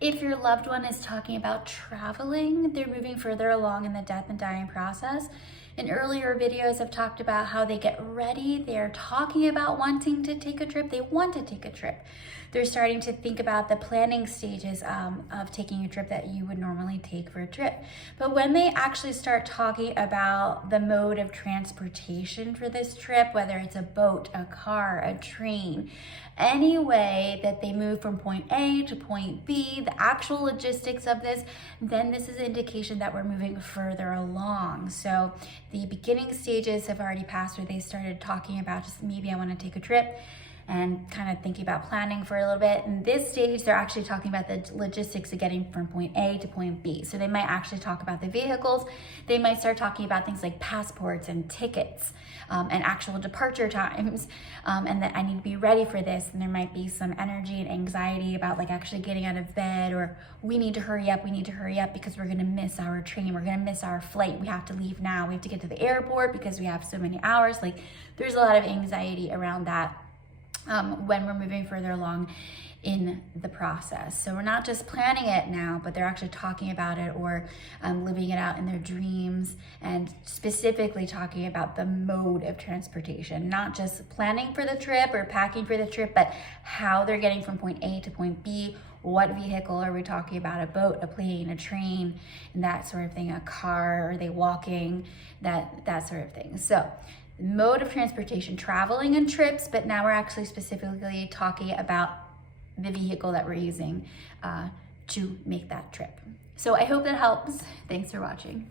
If your loved one is talking about traveling, they're moving further along in the death and dying process. In earlier videos, I've talked about how they get ready. They're talking about wanting to take a trip. They want to take a trip. They're starting to think about the planning stages of taking a trip that you would normally take for a trip. But when they actually start talking about the mode of transportation for this trip, whether it's a boat, a car, a train, any way that they move from point A to point B, the actual logistics of this, then this is an indication that we're moving further along. So the beginning stages have already passed where they started talking about just maybe I want to take a trip and kind of thinking about planning for a little bit. In this stage, they're actually talking about the logistics of getting from point A to point B. So they might actually talk about the vehicles. They might start talking about things like passports and tickets and actual departure times, and that I need to be ready for this. And there might be some energy and anxiety about like actually getting out of bed, or we need to hurry up because we're gonna miss our train, we're gonna miss our flight, we have to leave now, we have to get to the airport because we have so many hours. Like there's a lot of anxiety around that when we're moving further along in the process. So we're not just planning it now, but they're actually talking about it or living it out in their dreams, and specifically talking about the mode of transportation, not just planning for the trip or packing for the trip, but how they're getting from point A to point B. What vehicle are we talking about? A boat, a plane, a train, and that sort of thing, a car, are they walking, that sort of thing. So mode of transportation, traveling and trips, but now we're actually specifically talking about the vehicle that we're using to make that trip. So I hope that helps. Thanks for watching.